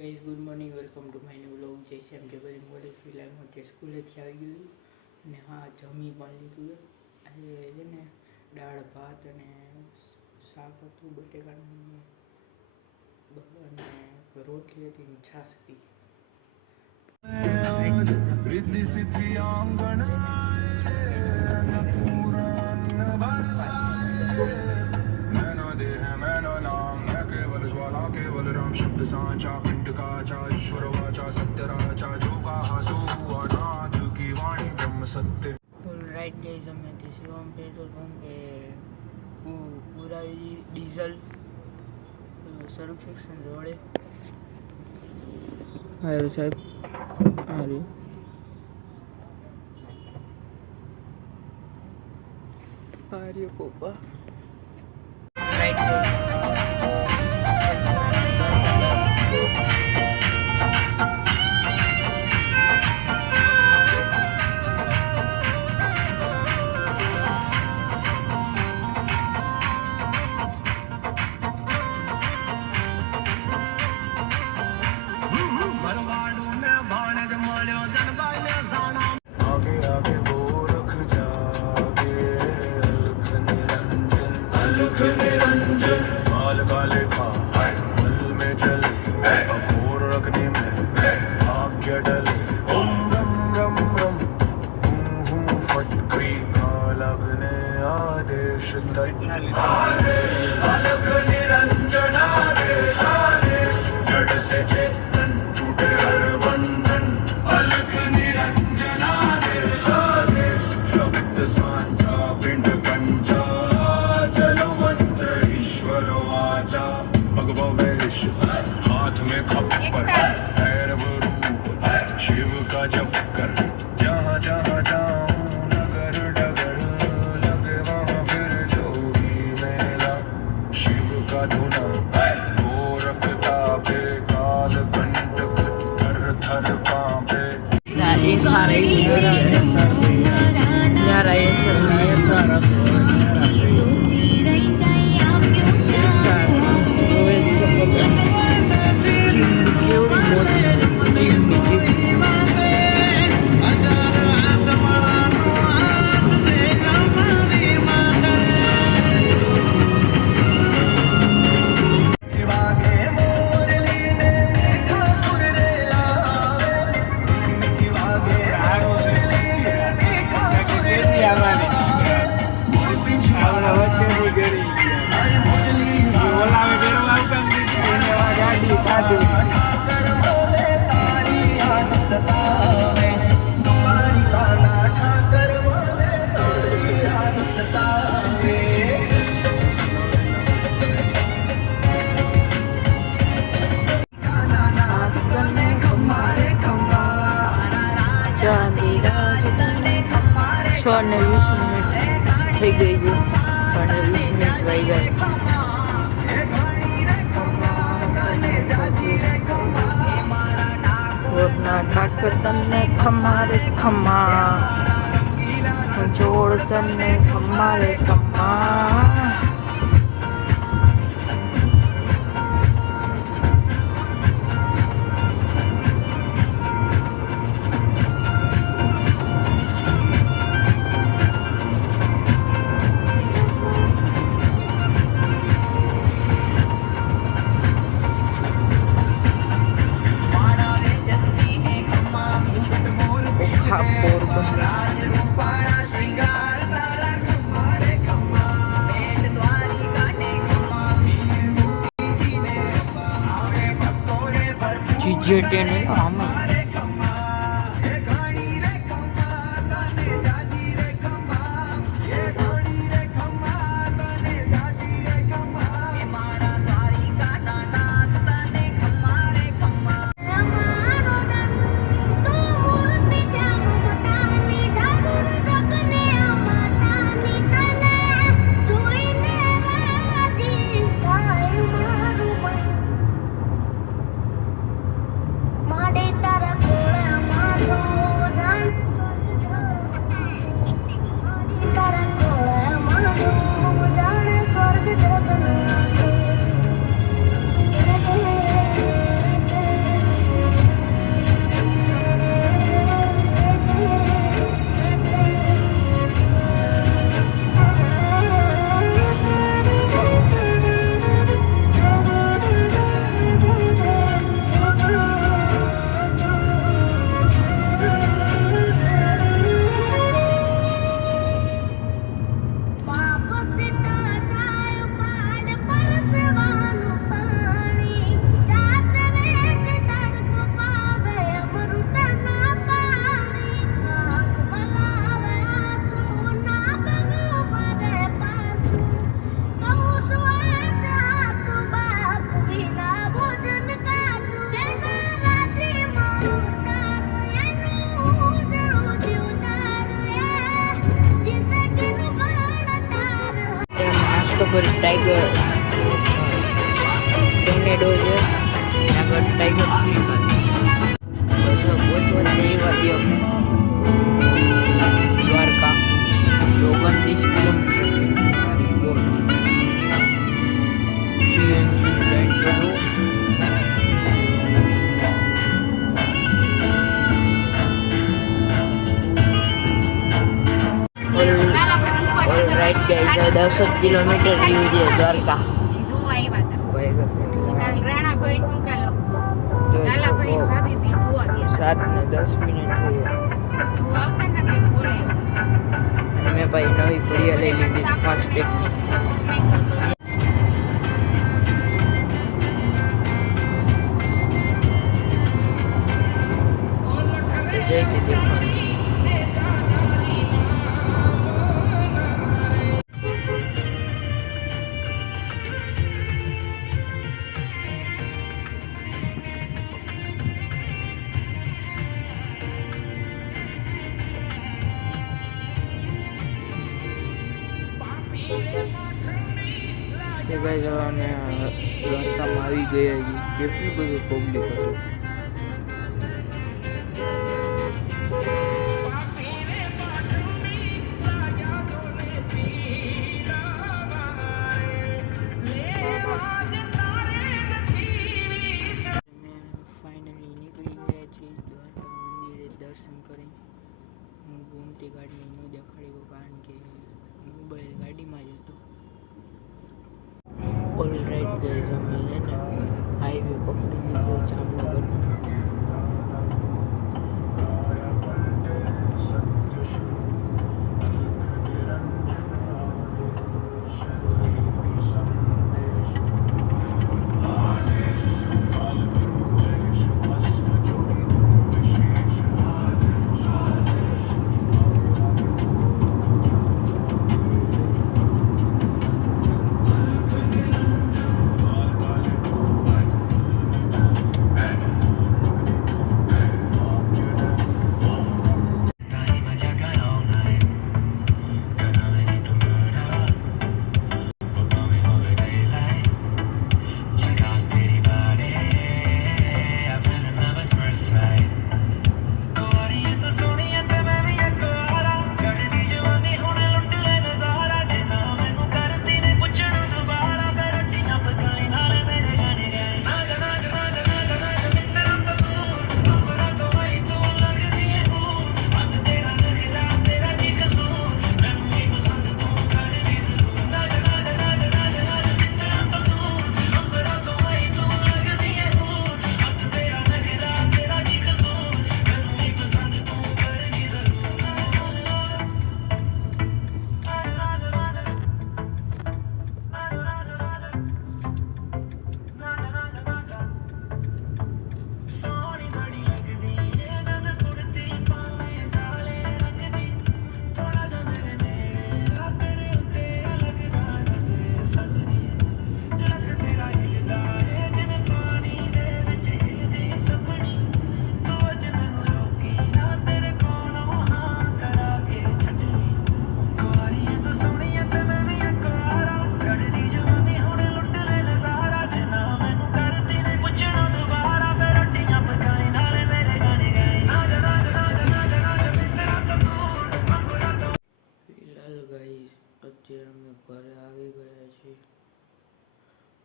Guys good morning, welcome to my new vlog. જય શ્યામ જય બધી મોડે ફિલહાલ હું અત્યારે સ્કૂલેથી આવી ગયું અને હા જમી પણ લીધું. આજે છે ને દાળ ભાત અને શાક હતું બટેકાનું અને રોટલી હતી અને છાશ હતી. रिद्धि सिद्धि आंगन मैना देह मैना नाम मैं केवल ज्वाला केवल राम शब्द सांचा पिंड काचा ईश्वर वाचा सत्य राचा जो कहा सो हुआ नाथ की वाणी ब्रह्म सत्य. રાઈટ ગાઈઝ, અમે તે શિવમ પેટ્રોલ પંપે પુરાવી ડીઝલ સરુક સેક્શન રોડે. હારું સાહેબ, હારું હારું પપ્પા. आगे आगे गोरख जागे अलख निरंजन काल काले खा पल में चले अघोर अग्नि में भाग्य डले ओम रम रम रम हूँ फट क्री काल अग्नि आदेश तट अलख निरंजन आदेश आदेश जड़ से चेतन टूटे हर बंधन अलख निरंजन आदेश आदेश शब्द सांचा पिंड पंचा जल मंत्र ईश्वर वाचा भगव वेश हाथ में खप्पर भैरव रूप शिव का जप कर जहाँ जहाँ जाऊं नगर डगर लगे वहाँ फिर जोगी मेला शिव का धुना गोरखता पे काल कंटक थर थर कांपे. છ ને 20 મિનિટ થઈ ગઈ છે. 6 ને 20 મિનિટ થઈ ગઈ. રોટના ઠાકર તને ખમારે ખમા જોડ તને ખમારે ખમા. GJ10 આમાં Data ટાઈગર ટોર્નેડો છે આગળ ટાઈગર ફ્રી બસ પહોંચવા તે વાગે અમે દ્વારકા 29 કિલોમીટર મારી બોટ સીએનજી રાઈડ કરો રાઈટ ગાઈસ 10 કિલોમીટર રહ્યું છે દ્વારકા જોવા આવ્યા હતા ભાઈ કાલ રાણાભાઈ નું કાલો લાલાભાઈ ભાભી બી જોવા ગયા 7 ને 10 મિનિટ થઈ જોવા આવતા ને એટલે બોલે અને મેં ભાઈ નવી ઘડિયાળ લઈ લીધી ફાસ્ટેગ જઈ દીધી ગાઈસ અમે દ્વારકામાં આવી ગયા છીએ કેટલું બધું પબ્લિક હતું ફાઇનલી નીકળી ગયા છીએ દ્વારકા મંદિરે દર્શન કરી હું ઘૂમતી ગાડી ન દેખાડી કારણ કે મોબાઈલ ગાડીમાં જ હતો ઓલરાઈટ ગાઈસ અમે છે ને હાઈવે પકડી લીધો જામનગરનો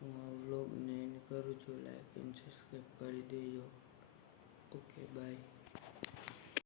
હું આ વ્લોગને એન્ડ કરું છું લાઈક એન્ડ સબસ્ક્રાઈબ કરી દેજો ઓકે બાય